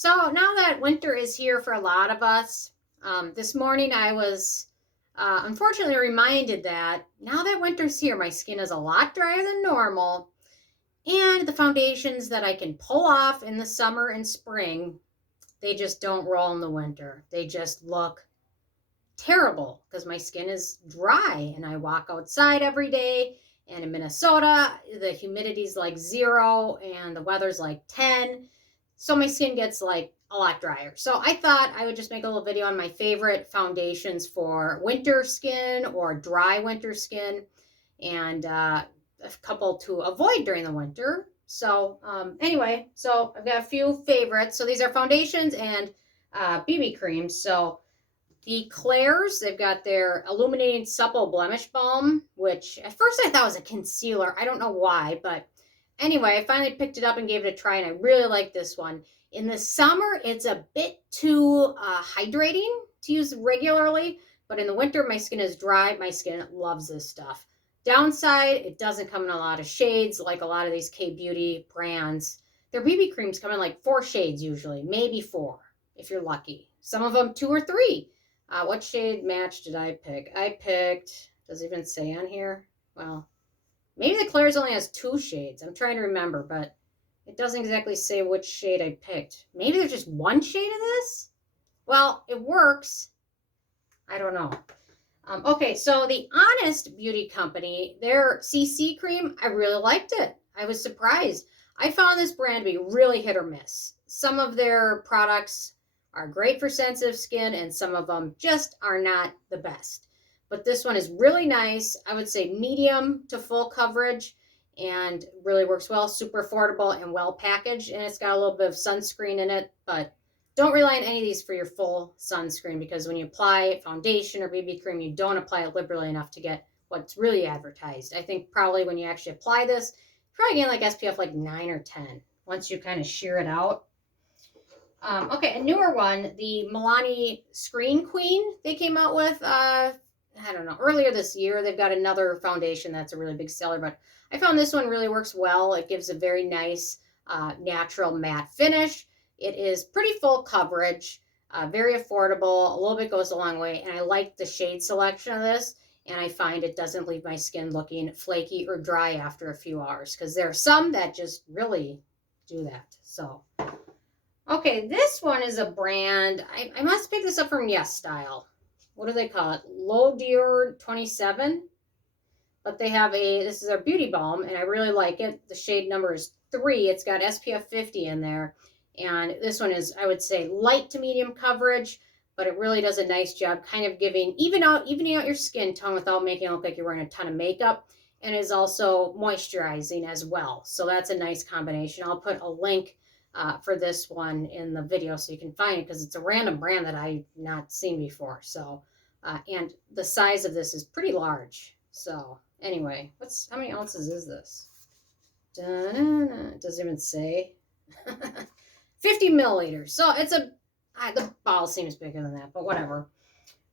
So now that winter is here for a lot of us, this morning I was unfortunately reminded that now that winter's here, my skin is a lot drier than normal, and the foundations that I can pull off in the summer and spring, they just don't roll in the winter. They just look terrible because my skin is dry and I walk outside every day. And in Minnesota, the humidity's like 0 and the weather's like 10. So my skin gets like a lot drier. So I thought I would just make a little video on my favorite foundations for winter skin or dry winter skin, and a couple to avoid during the winter. So anyway, so I've got a few favorites. So these are foundations and BB creams. So the Klairs, they've got their Illuminating Supple Blemish Balm, which at first I thought was a concealer. I don't know why, but anyway, I finally picked it up and gave it a try, and I really like this one. In the summer, it's a bit too hydrating to use regularly, but in the winter, my skin is dry. My skin loves this stuff. Downside, it doesn't come in a lot of shades like a lot of these K-beauty brands. Their BB creams come in like 4 shades usually, maybe 4 if you're lucky. Some of them 2 or 3. What shade match did I pick? I picked, does it even say on here? Well, maybe the Klairs only has 2 shades. I'm trying to remember, but it doesn't exactly say which shade I picked. Maybe there's just 1 shade of this? Well, it works. I don't know. Okay, so the Honest Beauty Company, their CC cream, I really liked it. I was surprised. I found this brand to be really hit or miss. Some of their products are great for sensitive skin, and some of them just are not the best. But this one is really nice. I would say medium to full coverage, and really works well. Super affordable and well packaged, and it's got a little bit of sunscreen in it, but don't rely on any of these for your full sunscreen, because when you apply foundation or BB cream, you don't apply it liberally enough to get what's really advertised. I think probably when you actually apply this, you're probably getting like SPF like 9 or 10 once you kind of shear it out. Okay, a newer one, the Milani Screen Queen, they came out with, I don't know, earlier this year. They've got another foundation that's a really big seller, but I found this one really works well. It gives a very nice natural matte finish. It is pretty full coverage, very affordable. A little bit goes a long way, and I like the shade selection of this, and I find it doesn't leave my skin looking flaky or dry after a few hours, because there are some that just really do that. So okay, this one is a brand. I must pick this up from Yes Style. What do they call it? LODEUR 27. But they have this is their beauty balm, and I really like it. The shade number is 3. It's got SPF 50 in there. And this one is, I would say, light to medium coverage, but it really does a nice job kind of evening out your skin tone without making it look like you're wearing a ton of makeup. And is also moisturizing as well. So that's a nice combination. I'll put a link for this one in the video so you can find it, because it's a random brand that I've not seen before. So and the size of this is pretty large. So anyway, how many ounces is this? It doesn't even say. 50 milliliters. So it's the bottle seems bigger than that, but whatever.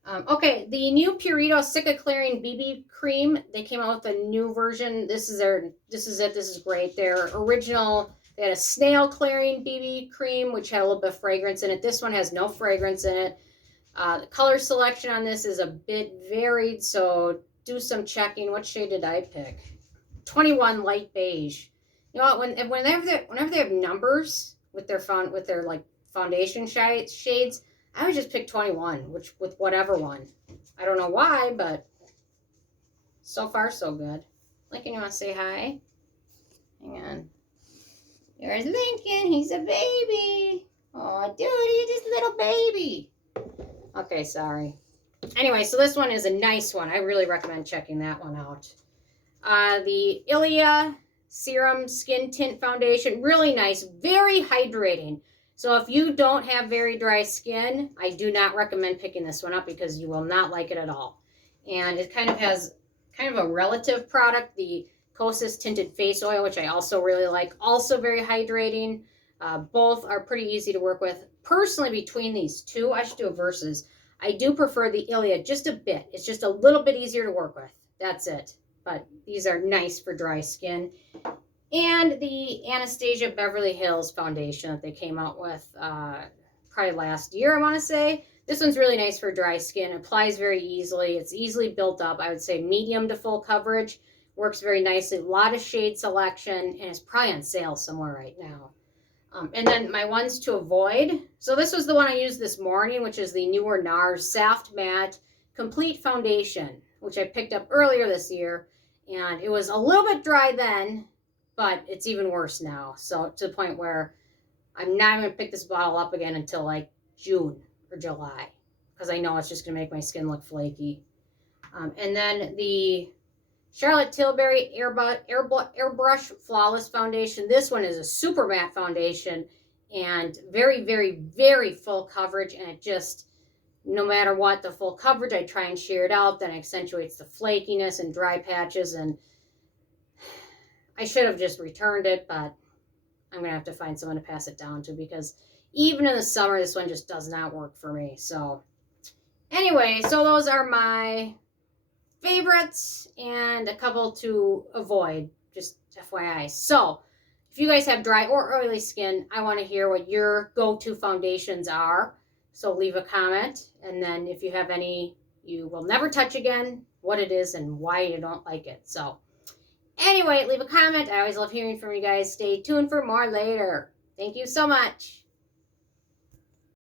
Okay, the new Purito Cica Clearing BB Cream. They came out with a new version. This is it. This is great. Their original, they had a snail clearing BB cream, which had a little bit of fragrance in it. This one has no fragrance in it. The color selection on this is a bit varied, so do some checking. What shade did I pick? 21 light beige. You know, whenever they have numbers with their like foundation shades, I would just pick 21, with whatever one. I don't know why, but so far so good. Lincoln, you want to say hi? Hang on. There's Lincoln. He's a baby. Oh, dude, he's just a little baby. Okay, sorry. Anyway, so this one is a nice one. I really recommend checking that one out. The Ilia Serum Skin Tint Foundation. Really nice. Very hydrating. So if you don't have very dry skin, I do not recommend picking this one up, because you will not like it at all. And it kind of has a relative product, the Kosas Tinted Face Oil, which I also really like. Also very hydrating. Both are pretty easy to work with. Personally, between these two, I should do a versus. I do prefer the Ilia just a bit. It's just a little bit easier to work with. That's it. But these are nice for dry skin. And the Anastasia Beverly Hills foundation that they came out with probably last year, I want to say. This one's really nice for dry skin. It applies very easily. It's easily built up. I would say medium to full coverage. Works very nicely. A lot of shade selection, and it's probably on sale somewhere right now. And then my ones to avoid. So this was the one I used this morning, which is the newer Nars Soft Matte Complete Foundation, which I picked up earlier this year. And it was a little bit dry then, but it's even worse now. So to the point where I'm not going to pick this bottle up again until like June or July, because I know it's just going to make my skin look flaky. And then the Charlotte Tilbury Airbrush Flawless Foundation. This one is a super matte foundation and very, very, very full coverage. And it just, no matter what, the full coverage, I try and sheer it out. Then it accentuates the flakiness and dry patches. And I should have just returned it, but I'm going to have to find someone to pass it down to, because even in the summer, this one just does not work for me. So anyway, so those are my favorites and a couple to avoid, just FYI. So if you guys have dry or oily skin, I want to hear what your go-to foundations are. So leave a comment, and then if you have any you will never touch again, what it is and why you don't like it. So anyway, leave a comment. I always love hearing from you guys. Stay tuned for more later. Thank you so much.